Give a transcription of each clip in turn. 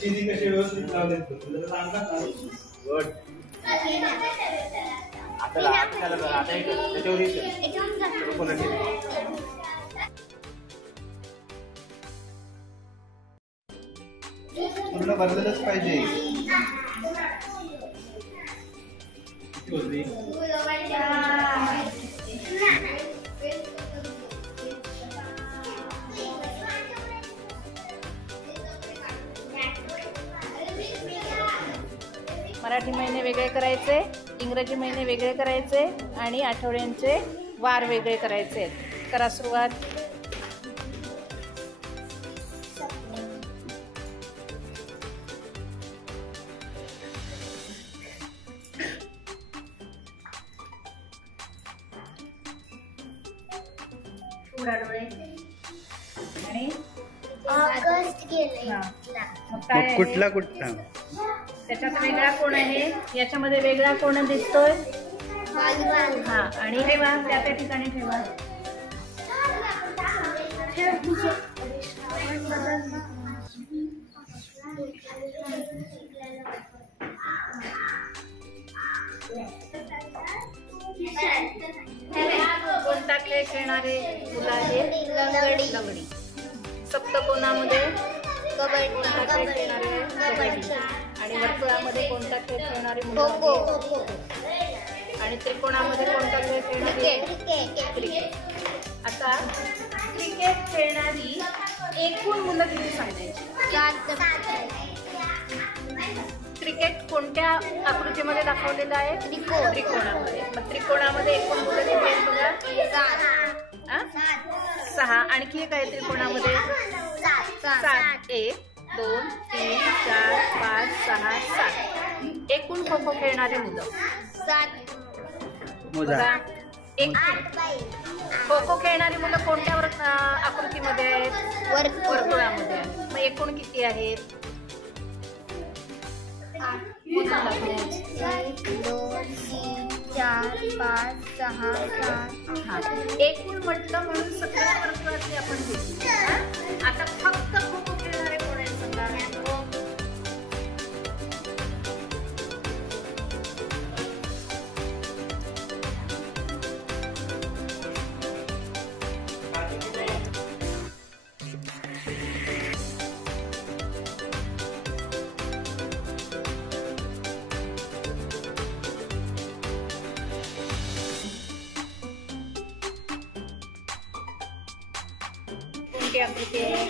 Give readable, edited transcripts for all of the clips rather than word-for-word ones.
तिन्ही कसे व्यवस्थित लावले तुला सांगतात ना. गुड. आता त्याला बघा आता एक त्याच्यावर येतो कोणा पूर्ण भरलेलंच पाहिजे. मराठी महिने वेगळे करायचे, इंग्रजी महिने वेगळे करायचे आणि आठवड्यांचे वार वेगळे करायचे. करा सुरुवात. आणि ऑगस्ट गेले. मग कुठला कुठला त्याच्यात वेगळा कोण आहे, याच्यामध्ये वेगळा कोण दिसतोय. हा आणि ठेवा त्या त्या ठिकाणी ठेवा. कोणता खेळ खेळणारे मुलं आहेत. लंगडी. सप्तकोनामध्ये कोणता खेळ खेळणारे कबड्डी. आणि वर्तुळामध्ये कोणता खेळ खेळणारे मुलं. आणि त्रिकोणामध्ये कोणता खेळ खेळणारे क्रिकेट. आता क्रिकेट खेळणारी एकूण मुलं किती सांगायची. क्रिकेट कोणत्या आकृतीमध्ये दाखवलेलं आहे. त्रिकोणामध्ये. मग त्रिकोणामध्ये एकूण मुलं किती आहेत बघा. 6. आणखी एक आहे त्रिकोणामध्ये 7. 1 2 3 4 5 6 7. एकूण खो खो खेळणारी मुलं 7. खो खो खेळणारी मुलं कोणत्या आकृतीमध्ये आहेत. वर्तुळामध्ये. मग एकूण किती आहेत. 1 2 3 4 5 6 7. एकूण म्हटलं म्हणून सगळ्या वर्तुळातले आपण घेतली. आता फक्त खो खो खेळणारे कोण आहेत सांगा. कोणती आकृती आहे.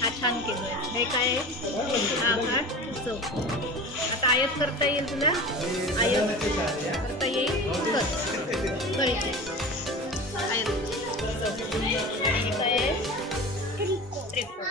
हा छान केलंय. हे काय आहे. चौक. आता आयत करता येईल तुला. आयत करता येईल. आयत. हे काय आहे. त्रिकोण.